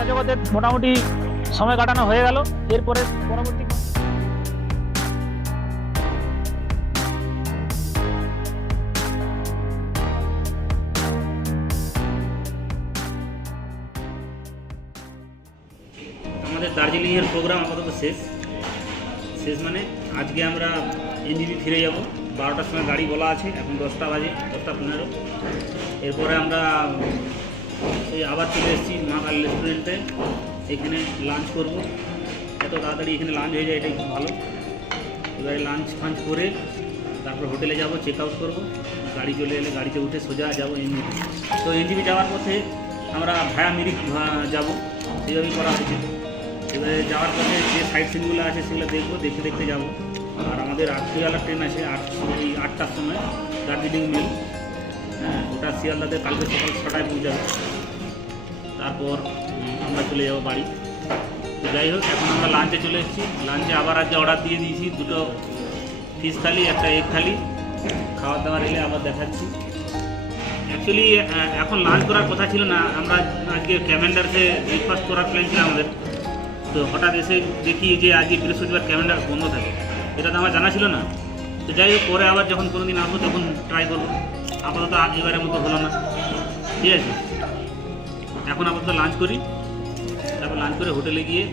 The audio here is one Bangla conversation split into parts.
লেপটা জগতের মোটামুটি সময় কাটানো হয়ে গেল। এরপরে পরবর্তী আমাদের দার্জিলিংয়ের প্রোগ্রাম আপাতত শেষ। শেষ মানে আজকে আমরা এনজিপি ফিরে যাব। বারোটার সময় গাড়ি বলা আছে, এখন দশটা বাজে, দশটা পনেরো। এরপরে আমরা এই আবার চলে এসেছি মা কালী রেস্টুরেন্টে এখানে লাঞ্চ করব। এত তাড়াতাড়ি এখানে লাঞ্চ হয়ে যায়, এটাই খুব ভালো। এবারে লাঞ্চ ফাঞ্চ করে তারপর হোটেলে যাব চেক আউট করব। গাড়ি চলে এলে গাড়িতে উঠে সোজা যাব এনজিপি তো এনজিপি যাওয়ার পথে আমরা ভায়া মিরিক যাব। সেইভাবেই করা হয়েছে। এবারে যাওয়ার পথে যে সাইট সিনগুলো আছে সেগুলো দেখব দেখতে দেখতে যাব। আর আমাদের রাত্রিবেলা ট্রেন আছে, আট ওই আটটার সময়। দার্জিলিং মেল হ্যাঁ ওটা শিয়ালদাতে কালকে সকাল ছটায় পৌঁছাবে। তারপর আমরা চলে যাব বাড়ি। তো যাই হোক, এখন আমরা লাঞ্চে চলে এসেছি। লাঞ্চে আবার আজকে অর্ডার দিয়ে দিয়েছি দুটো ফিশ থালি, একটা এগ থালি। খাওয়ার দাওয়ার এলে আবার দেখাচ্ছি। অ্যাকচুয়ালি এখন লাঞ্চ করার কথা ছিল না, আমরা আজকে ক্যামেন্ডারসে ব্রেকফাস্ট করার প্ল্যান ছিল আমাদের। তো হঠাৎ এসে দেখি যে আজকে বৃহস্পতিবার ক্যালেন্ডার বন্ধ থাকে। এটা তো আমার জানা ছিল না। তো যাই হোক, পরে আবার যখন কোনো দিন আসব তখন ট্রাই করব। আপাতত আজ এবারের মতো হলো না। ঠিক আছে? এখন আপাতত লাঞ্চ করি। তারপর লাঞ্চ করে হোটেলে গিয়ে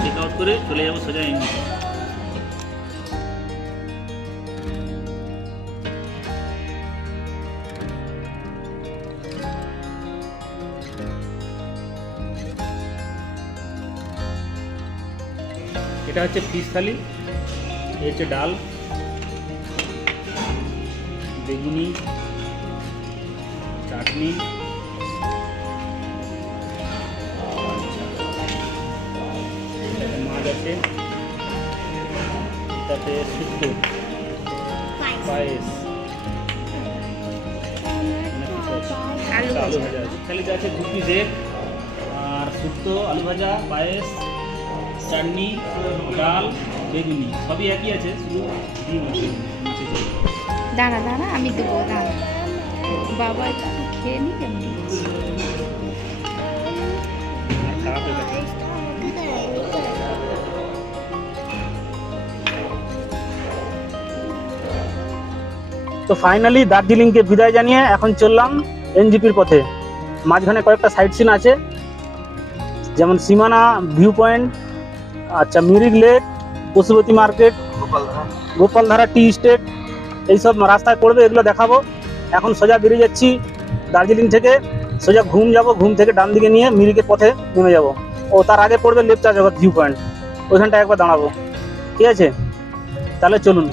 চেক আউট করে চলে যাব সোজা এমনি। এটা হচ্ছে ফিশ থালি এই হচ্ছে ডাল, বেগুনি, চাটনি। আছে তাতে শুক্তো পায়েস অনেক কিছু আছে। আলু আলু ভাজা আছে থালিতে আছে দু পিস এগ আর শুক্তো আলু ভাজা পায়েস চাটনি ডাল বেগুনি সবই একই আছে শুধু ডিম আছে মাছের ঝোল। দাঁড়া দাঁড়া আমি দেবো দাঁড়া বাবা একটু খেয়ে নি কেমন আর খারাপ তো ফাইনালি দার্জিলিংকে বিদায় জানিয়ে এখন চললাম এনজিপির পথে। মাঝখানে কয়েকটা সাইট সিন আছে, যেমন সীমানা ভিউ পয়েন্ট আচ্ছা Mirik lake Pashupati market Gopaldhara tea estate এইসব রাস্তায় পড়বে, এগুলো দেখাবো। এখন সোজা বেরিয়ে যাচ্ছি দার্জিলিং থেকে, সোজা ঘুম যাব, ঘুম থেকে ডান দিকে নিয়ে মিরিকের পথে নেমে যাব। ও, তার আগে পড়বে লেপচা জগৎ ভিউ পয়েন্ট ওইখানটায় একবার দাঁড়াবো। ঠিক আছে? তাহলে চলুন।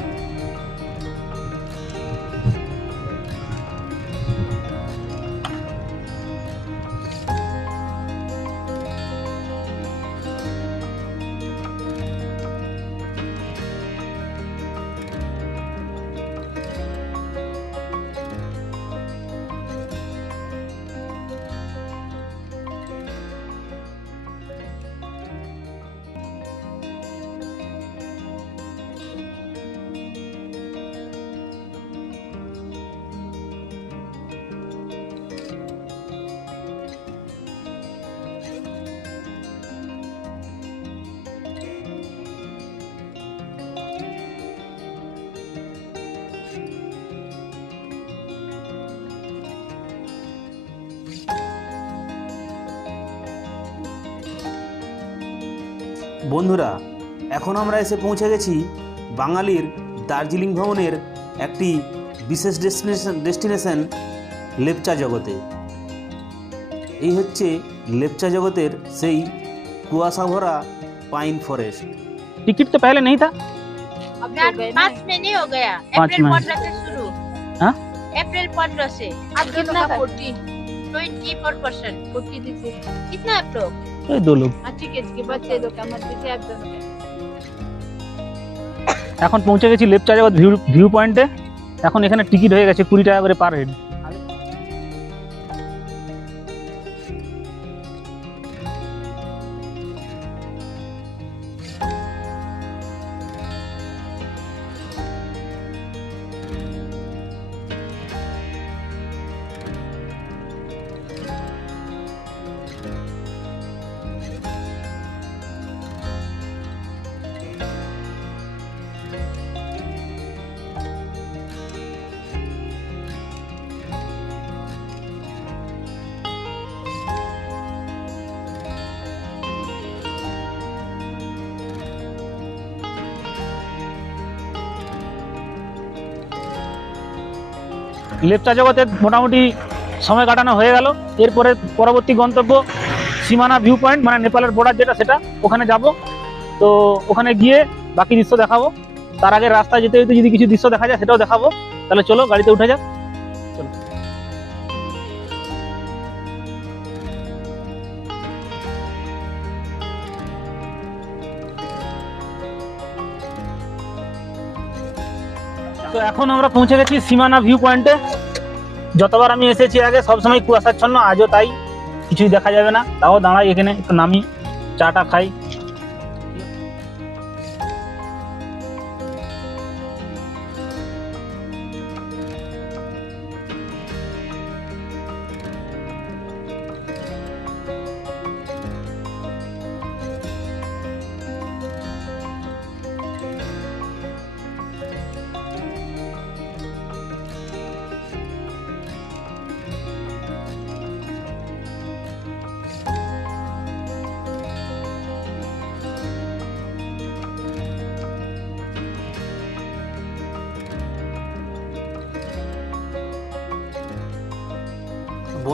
বন্ধুরা এখন আমরা এসে পৌঁছে গেছি বাঙালির দার্জিলিং ভ্রমণের একটি বিশেষ ডেস্টিনেশন ডেস্টিনেশন লেপচা জগতে এই হচ্ছে লেপচা জগতের সেই কুয়াশা ভরা পাইন ফরেস্ট टिकट तो पहले नहीं था यार पाँच में नहीं हो गया पाँच अप्रैल में। पंद्रह से शुरू हाँ? अप्रैल पंद्रह से अब कितना forty twenty four percent forty दीजिए कितना आप लोग এখন পৌঁছে গেছি লেপচারে ভিউ ভিউ পয়েন্টে এখন এখানে টিকিট হয়ে গেছে কুড়ি টাকা করে পার হেড লেপচা জগতে মোটামুটি সময় কাটানো হয়ে গেল। এরপরে পরবর্তী গন্তব্য সীমানা ভিউ পয়েন্ট মানে নেপালের বর্ডার যেটা, সেটা ওখানে যাব। তো ওখানে গিয়ে বাকি দৃশ্য দেখাবো। তার আগে রাস্তায় যেতে যেতে যদি কিছু দৃশ্য দেখা যায়, সেটাও দেখাবো। তাহলে চলো, গাড়িতে উঠে যাক। তো এখন আমরা পৌঁছে গেছি সীমানা ভিউ পয়েন্টে যতবার আমি এসেছি আগে, সবসময় কুয়াশাচ্ছন্ন, আজও তাই। কিছুই দেখা যাবে না। তাও দাঁড়াই এখানে, একটু নামি চাটা খাই।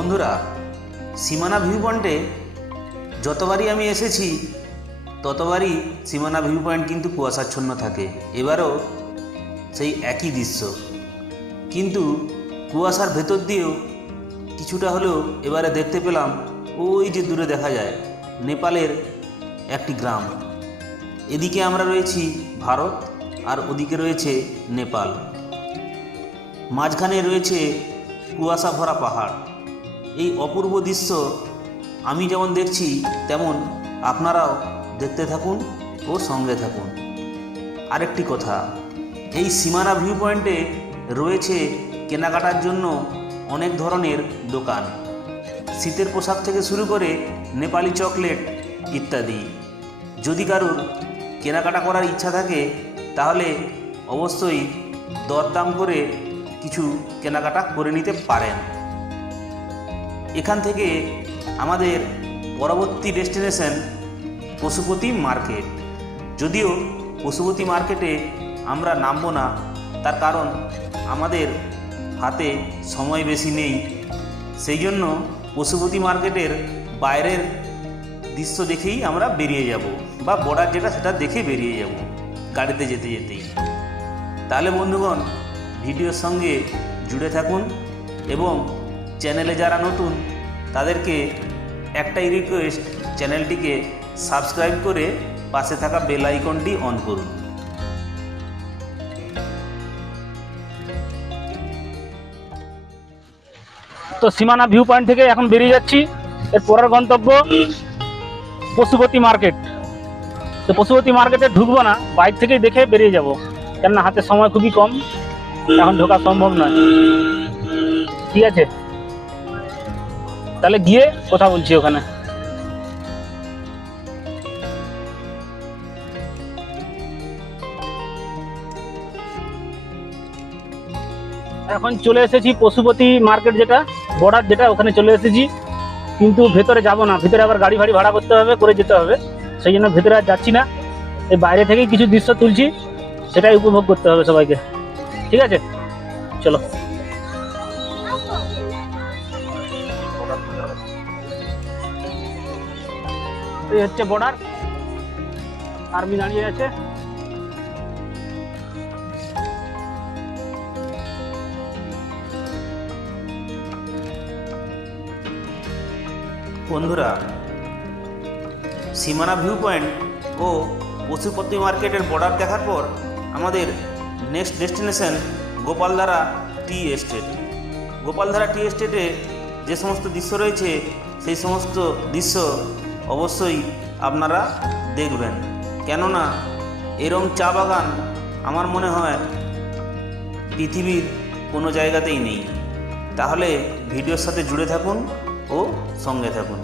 বন্ধুরা, সীমানা ভিউ পয়েন্টে যতবারই আমি এসেছি, ততবারই সীমানা ভিউ পয়েন্ট কিন্তু কুয়াশাচ্ছন্ন থাকে। এবারও সেই একই দৃশ্য। কিন্তু কুয়াশার ভেতর দিয়েও কিছুটা হলেও এবারে দেখতে পেলাম, ওই যে দূরে দেখা যায়, নেপালের একটি গ্রাম। এদিকে আমরা রয়েছি ভারত, আর ওদিকে রয়েছে নেপাল। মাঝখানে রয়েছে কুয়াশা ভরা পাহাড়। এই অপূর্ব দৃশ্য আমি যেমন দেখছি, তেমন আপনারাও দেখতে থাকুন ও সঙ্গে থাকুন। আরেকটি কথা, এই সীমানা ভিউ পয়েন্টে রয়েছে কেনাকাটার জন্য অনেক ধরনের দোকান। শীতের পোশাক থেকে শুরু করে নেপালি চকলেট ইত্যাদি। যদি কারুর কেনাকাটা করার ইচ্ছা থাকে, তাহলে অবশ্যই দরদাম করে কিছু কেনাকাটা করে নিতে পারেন। এখান থেকে আমাদের পরবর্তী ডেস্টিনেশন পশুপতি মার্কেট। যদিও পশুপতি মার্কেটে আমরা নামবো না, তার কারণ আমাদের হাতে সময় বেশি নেই। সেই জন্য পশুপতি মার্কেটের বাইরের দৃশ্য দেখেই আমরা বেরিয়ে যাব বা বর্ডার যেটা সেটা দেখে বেরিয়ে যাব গাড়িতে যেতে যেতেই। তাহলে বন্ধুগণ, ভিডিওর সঙ্গে জুড়ে থাকুন এবং চ্যানেলে যারা নতুন, তাদেরকে একটাই রিকোয়েস্ট চ্যানেলটিকে সাবস্ক্রাইব করে পাশে থাকা বেল আইকনটি অন করুন। তো সীমানা ভিউ পয়েন্ট থেকে এখন বেরিয়ে যাচ্ছি। এর পরের গন্তব্য পশুপতি মার্কেট তো পশুপতি মার্কেটে ঢুকবো না বাইক থেকেই দেখে বেরিয়ে যাব। কেননা হাতে সময় খুবই কম, এখন ঢোকা সম্ভব নয়। ঠিক আছে? তাহলে গিয়ে কথা বলছি ওখানে। এখন চলে এসেছি পশুপতি মার্কেট যেটা বর্ডার যেটা, ওখানে চলে এসেছি। কিন্তু ভেতরে যাব না, ভেতরে আবার গাড়ি ফাড়ি ভাড়া করতে হবে, করে যেতে হবে। সেই জন্য ভেতরে আর যাচ্ছি না। এই বাইরে থেকেই কিছু দৃশ্য তুলছি, সেটাই উপভোগ করতে হবে সবাইকে। ঠিক আছে? চলো। এই হচ্ছে বর্ডার আর্মি দাঁড়িয়ে আছে। বন্ধুরা, সীমানা ভিউ পয়েন্ট ও পশুপতি মার্কেটের বর্ডার দেখার পর আমাদের next destination Gopaldhara tea estate Gopaldhara tea এস্টেটে যে সমস্ত দৃশ্য রয়েছে, সেই সমস্ত দৃশ্য অবশ্যই আপনারা দেখবেন। কেননা এরম চা বাগান আমার মনে হয় পৃথিবীর কোনো জায়গাতেই নেই। তাহলে ভিডিওর সাথে জুড়ে থাকুন ও সঙ্গে থাকুন।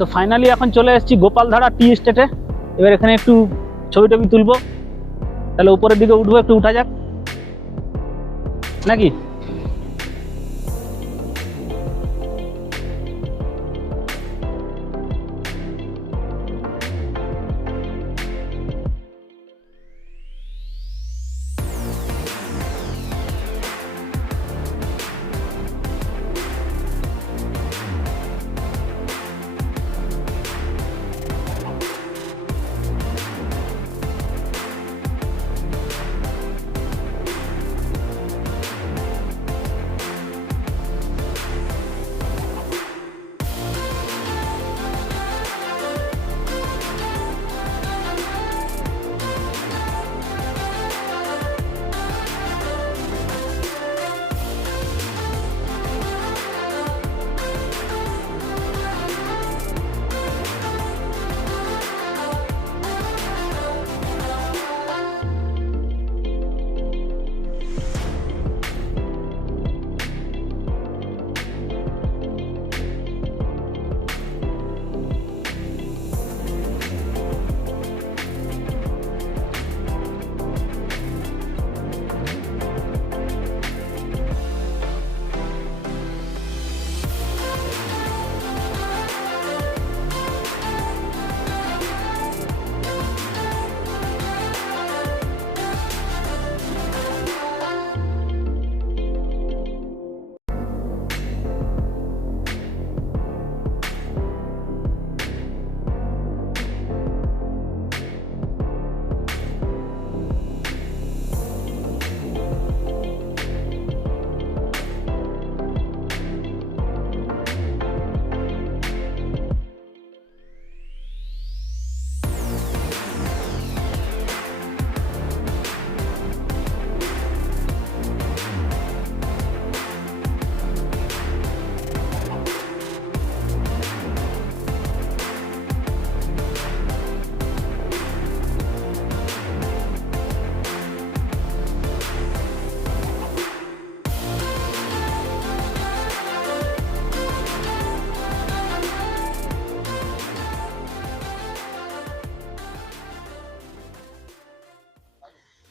তো ফাইনালি এখন চলে এসেছি গোপালধারা টি স্টেটে এবার এখানে একটু ছবি টবি তুলবো। তাহলে উপরের দিকে উঠবো, একটু উঠা যাক। নাকি?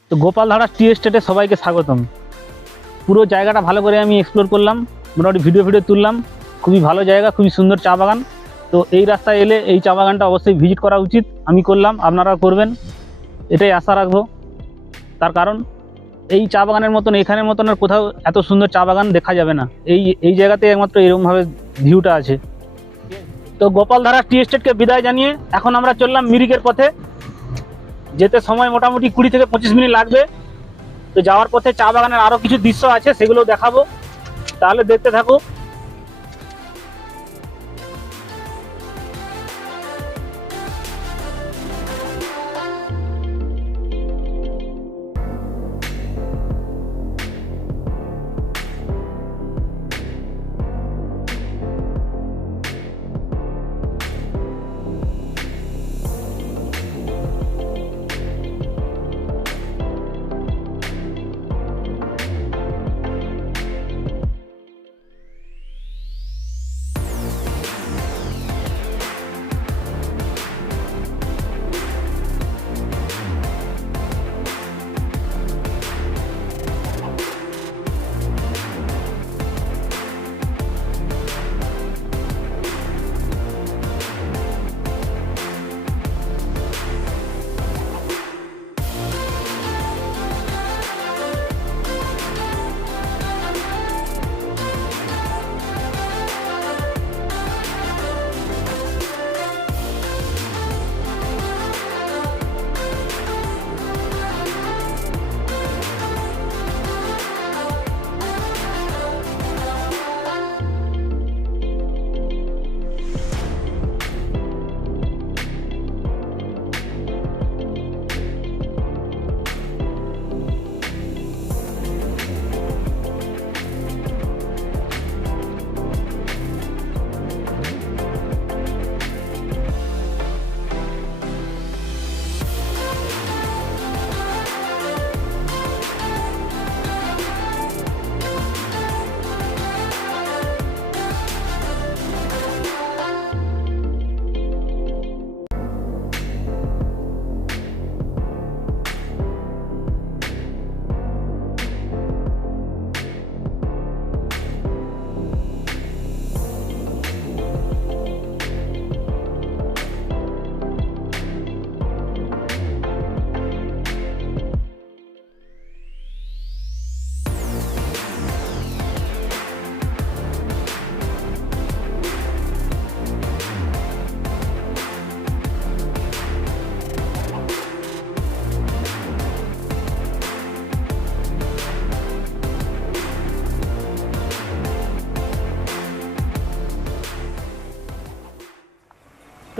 তো গোপালধারা টি এস্টেটে সবাইকে স্বাগতম। পুরো জায়গাটা ভালো করে আমি এক্সপ্লোর করলাম, মোটামুটি ভিডিও ভিডিও তুললাম। খুবই ভালো জায়গা, খুবই সুন্দর চা বাগান। তো এই রাস্তায় এলে এই চা বাগানটা অবশ্যই ভিজিট করা উচিত, আমি করলাম আপনারা করবেন। এটাই আশা রাখব। তার কারণ, এই চা বাগানের মতন, এখানের মতন আর কোথাও এত সুন্দর চা বাগান দেখা যাবে না। এই এই জায়গাতে একমাত্র এরকমভাবে ভিউটা আছে। তো গোপালধারা টি এস্টেটকে বিদায় জানিয়ে এখন আমরা চললাম মিরিকের পথে। যেতে সময় মোটামুটি কুড়ি থেকে পঁচিশ মিনিট লাগবে। তো যাওয়ার পথে চা বাগানের আরও কিছু দৃশ্য আছে, সেগুলো দেখাবো। তাহলে দেখতে থাকো।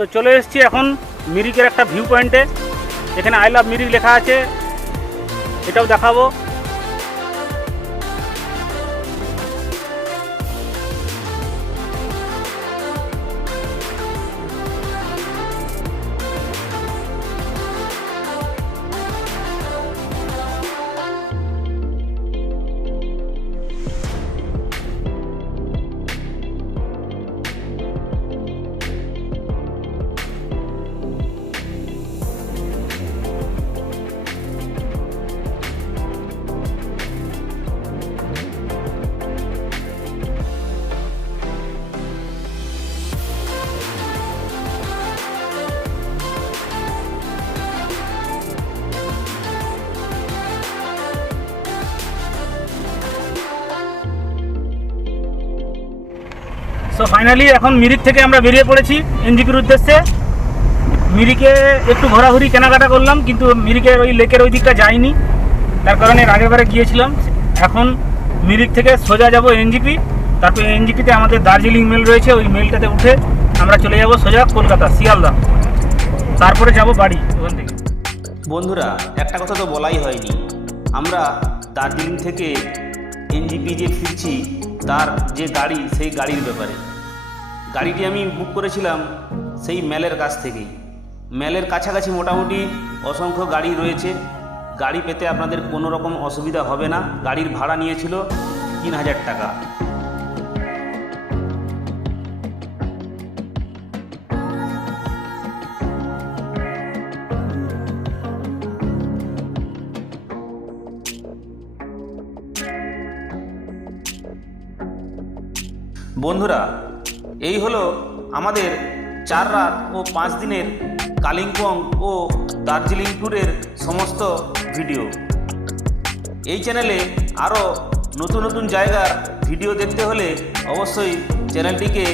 তো চলে এসেছি এখন মিরিকের একটা ভিউ পয়েন্টে এখানে আই লাভ মিরিক লেখা আছে। এটাও দেখাবো। সো ফাইনালি এখন মিরিক থেকে আমরা বেরিয়ে পড়েছি এনজিপির উদ্দেশ্যে। মিরিকে একটু ঘোরাঘুরি, কেনাকাটা করলাম, কিন্তু মিরিকের ওই লেকের ওই দিকটা যাইনি। তার কারণে এর আগের বারে গিয়েছিলাম। এখন মিরিক থেকে সোজা যাব এনজিপি। তারপর এনজিপিতে আমাদের দার্জিলিং মেল রয়েছে, ওই মেলটাতে উঠে আমরা চলে যাব সোজা কলকাতা, শিয়ালদা। তারপরে যাব বাড়ি, ওখান থেকে। বন্ধুরা, একটা কথা তো বলাই হয়নি। আমরা দার্জিলিং থেকে এনজিপি যে ফিরছি, তার যে গাড়ি, সেই গাড়ির ব্যাপারে। গাড়িটি আমি বুক করেছিলাম সেই মেলের কাছ থেকেই। মেলের কাছাকাছি মোটামুটি অসংখ্য গাড়ি রয়েছে। গাড়ি পেতে আপনাদের কোনো রকম অসুবিধা হবে না। গাড়ির ভাড়া নিয়েছিল তিন হাজার টাকা। বন্ধুরা এই হলো আমাদের চার রাত ও পাঁচ দিনের কালিম্পং ও দার্জিলিং ট্যুরের সমস্ত ভিডিও। এই চ্যানেলে আরও নতুন নতুন জায়গার ভিডিও দেখতে হলে অবশ্যই চ্যানেলটিকে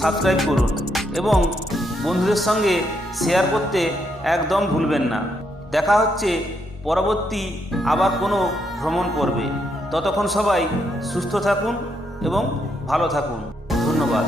সাবস্ক্রাইব করুন এবং বন্ধুদের সঙ্গে শেয়ার করতে একদম ভুলবেন না। দেখা হচ্ছে পরবর্তী আবার কোনো ভ্রমণ পর্বে। ততক্ষণ সবাই সুস্থ থাকুন এবং ভালো থাকুন। ধন্যবাদ।